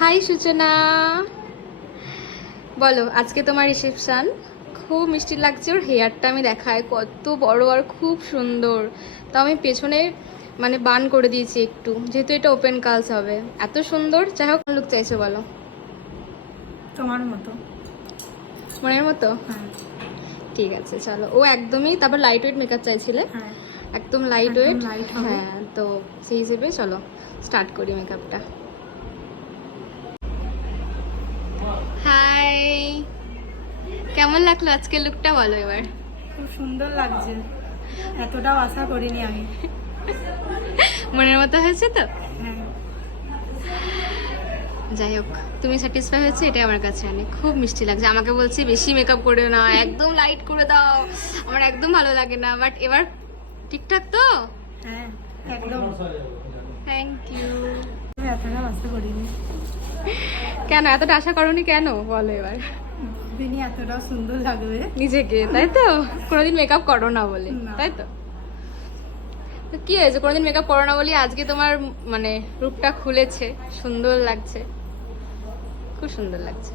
High সূচনা, বলো আজকে তোমার রিসেপশন। খুব মিষ্টি লাগছে। ওর হেয়ারটা আমি দেখাই, কত বড় আর খুব সুন্দর। তো আমি পেছনে মানে বান করে দিয়েছি একটু, যেহেতু এটা ওপেন কালস হবে। এত সুন্দর। যাই হোক, লুক চাইছো বলো? তোমার মতো, মনের মতো। হ্যাঁ। ঠিক আছে চলো। ও একদমই তারপর লাইট ওয়েট মেকআপ চাইছিলে। হ্যাঁ, একদম লাইট একদম ওয়েট। light হবে। হ্যাঁ, তো সেই হিসেবে চলো স্টার্ট করি মেকআপটা। হাই, কেমন লাগলো আজকে লুকটা বলো এবার? খুব সুন্দর লাগছে, এতটাও আশা করিনি আমি। মনের মতো হয়েছে তো? হ্যাঁ, যাই হোক, তুমি স্যাটিসফাই হয়েছে, এটাই আমার কাছে অনেক। খুব মিষ্টি লাগছে। আমাকে বলছে বেশি মেকআপ করে না, একদম লাইট করে দাও, আমার একদম ভালো লাগে না, বাট এবার ঠিকঠাক তো? হ্যাঁ, একদম। Thank you. এতটাও আশা করিনি। কেন এতটা আশা করনি কেন বলো এবার? বিনি এতটাও সুন্দর লাগবে নিজেকে, তাই তো? কোনোদিন মেকআপ করো না বলে, না। তাই তো? তো কি হয়েছে, কোনোদিন মেকআপ করো না বলি আজকে তোমার মানে রূপটা খুলেছে, সুন্দর লাগছে, খুব সুন্দর লাগছে।